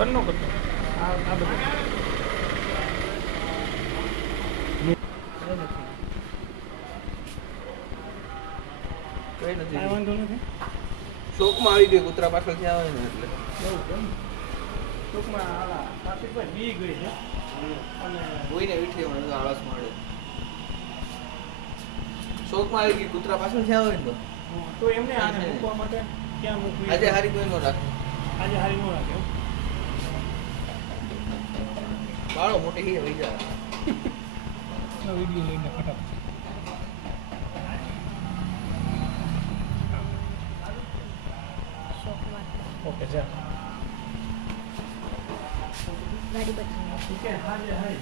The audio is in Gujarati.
બંધ નો કરતો આ બધું કઈ નથી કાંઈ વાંધો નથી. શોકમાં આવી ગઈ કૂતરા પાછળથી આવે ને એટલે એવું કેમ ટૂંકમાં આલા કાર્તિકભાઈ બી ગઈ છે અને કોઈને વીઠી મને આળસ મળે શોકમાં આવી ગઈ કૂતરા પાછળથી આવે ને તો એમને આને મૂકવા માટે ક્યાં મૂકવી આજે હારી કોઈ નો રાખે આજે હારી ન રાખે એમ? બાળો મોટી હી વહી જાય વિડીયો લઈને ફટાફટ ઓકે જા ગાડી બચી ઠીક છે હાજે હાય